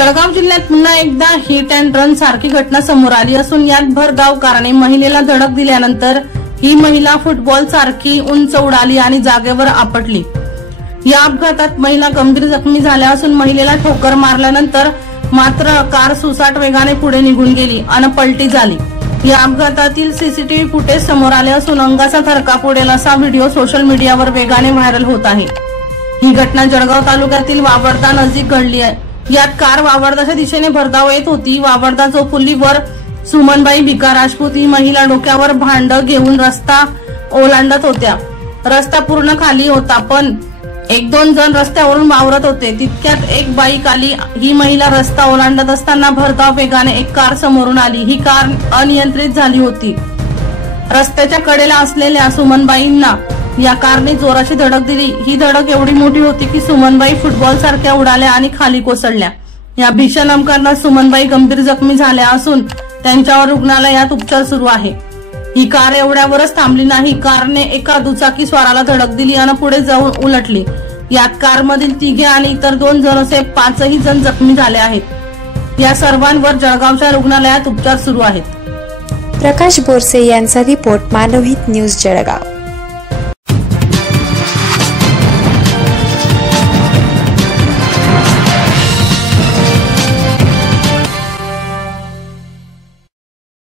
जळगाव जिल्ह्यात पुन्हा एकदा हिट अँड रन सारखी घटना समोर आली असून यात भरधाव कारने महिलेला धडक दिल्यानंतर ही महिला फुटबॉल सारखी उंच उडाली आणि जागेवर आपटली। या अपघातात महिला गंभीर जखमी झाल्या असून महिलेला ठोकर मारल्यानंतर मात्र कार सुसाट वेगाने पुढे निघून गेली आणि पलटी झाली। या अपघातातील सीसीटीव्ही फुटेज समोर आले असून अंगाचा थरकाप उडेल असा व्हिडिओ सोशल मीडियावर वेगाने व्हायरल होत आहे। ही घटना जळगाव तालुक्यातील वावरदा नजीक घडली आहे। यात कार वावरदाच्या दिशेने भरधाव येत होती। वावरदा चौफुलीवर सुमनबाई भिका राजपूत ही महिला डोक्यावर भांड घेऊन रस्ता ओलांडत होत्या। रस्ता पूर्ण खाली होता पण एक दोन जण रस्त्यावरून वावरत होते। तितक्यात एक बाईक आली। ही महिला रस्ता ओलांडत असताना भरधाव वेगाने एक कार समोरून आली। ही कार अनियंत्रित झाली होती। रस्त्याच्या कडेला असलेल्या सुमनबाईंना या कारने जोराची धडक दिली। ही धडक एवढी मोठी होती की सुमनबाई फुटबॉल सारख्या उडाल्या आणि खाली कोसळल्या। या भीषण अपघातात सुमनबाई गंभीर जखमी झाल्या असून त्यांच्यावर रुग्णालयात उपचार सुरू आहे। ही कार एवढ्यावरच थांबली नाही। कारने एका दुचाकी स्वाराला धडक दिली आणि पुढे जाऊन उलटली। यात कारमधील तिघे आणि इतर 2 जण असे 5ही जण जखमी झाले आहेत। या सर्वांवर जळगावच्या रुग्णालयात उपचार सुरू आहेत। प्रकाश बोरसे यांचा रिपोर्ट, मानवहित न्यूज, जळगाव।